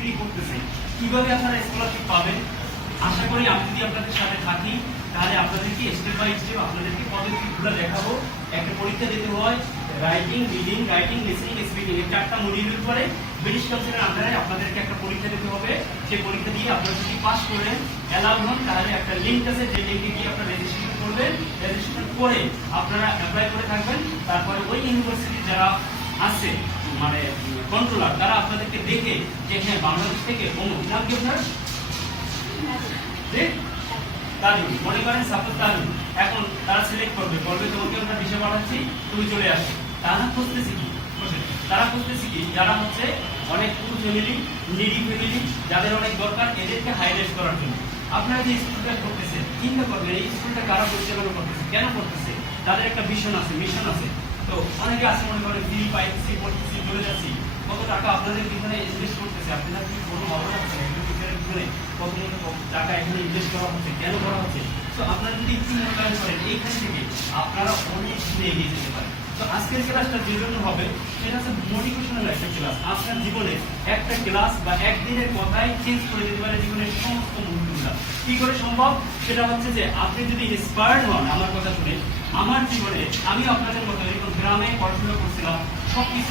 Free করতেছে। কিভাবে আপনারা স্কলারশিপ পাবেন? আশা করি আমি যদি আপনাদের সাথে থাকি তাহলে আপনাদেরকে স্টেপ বাই স্টেপ আপনাদেরকে পদ্ধতিগুলো দেখাবো। একটা পরীক্ষা দিতে হয় রাইটিং, রিডিং, লিসেনিং, স্পিকিং, এই 4টা মডিউলের পরে ব্রিটিশ কাউন্সিলের আন্ডারে আপনাদেরকে একটা পরীক্ষা দিতে হবে। সেই পরীক্ষা দিয়ে আপনারা যদি পাস করেন, অ্যালাউ হন, তাহলে একটা লিঙ্ক আছে, যে লিঙ্কে গিয়ে আপনারা রেজিস্ট্রেশন করবেন। রেজিস্ট্রেশন করে আপনারা অ্যাপ্লাই করে থাকবেন। তারপরে ওই ইউনিভার্সিটি যারা আছে মানে কন্ট্রোলার, তারা আপনাদেরকে দেখে যে হ্যাঁ বাংলাদেশ থেকে অমুক নাম কি আপনার তাজুল, মনে করেন সাপোজ তাজুল, এখন তারা সিলেক্ট করবে, বলবে তোমাকে আমরা ভিসা পাঠাচ্ছি, তুমি চলে আসো। তারা খুঁজতেছে কি? তারা খুঁজতেছে কি? যারা হচ্ছে অনেক পুরো ফ্যামিলি, নিডি ফ্যামিলি, যাদের অনেক দরকার, এদেরকে হাইলাইট করার জন্য। আপনারা যে স্কুলটা করতেছেন, চিন্তা করবেন এই স্কুলটা কারা পরিচালনা করতেছে, কেন করতেছে? তাদের একটা ভিশন আছে, মিশন আছে। তো অনেকে আছে মনে করেন ফ্রি পাইতেছি, পড়তেছি, চলে যাচ্ছি, কত টাকা আপনাদের এখানে ইনভেস্ট করতেছে, আপনারা কি কোনো ভাবনা আছে কত টাকা এখানে ইনভেস্ট করা হচ্ছে, কেন করা হচ্ছে? তো আপনারা যদি একটু মূল্যায়ন করেন, এইখান থেকে আপনারা অনেক দূরে এগিয়ে যেতে পারেন। তো আজকের ক্লাসটা যে জন্য হবে, সেটা হচ্ছে মোটিভেশনাল একটা ক্লাস। আপনার জীবনে একটা ক্লাস বা একদিনের কথাই চেঞ্জ করে দিতে পারে জীবনের সমস্ত মুহূর্তগুলো। কি করে সম্ভব? সেটা হচ্ছে যে আপনি যদি ইন্সপায়ার্ড হন আমার কথা শুনে। আমার জীবনে আমি আপনাদের মতো এরকম গ্রামে পড়াশোনা করছিলাম, সবকিছু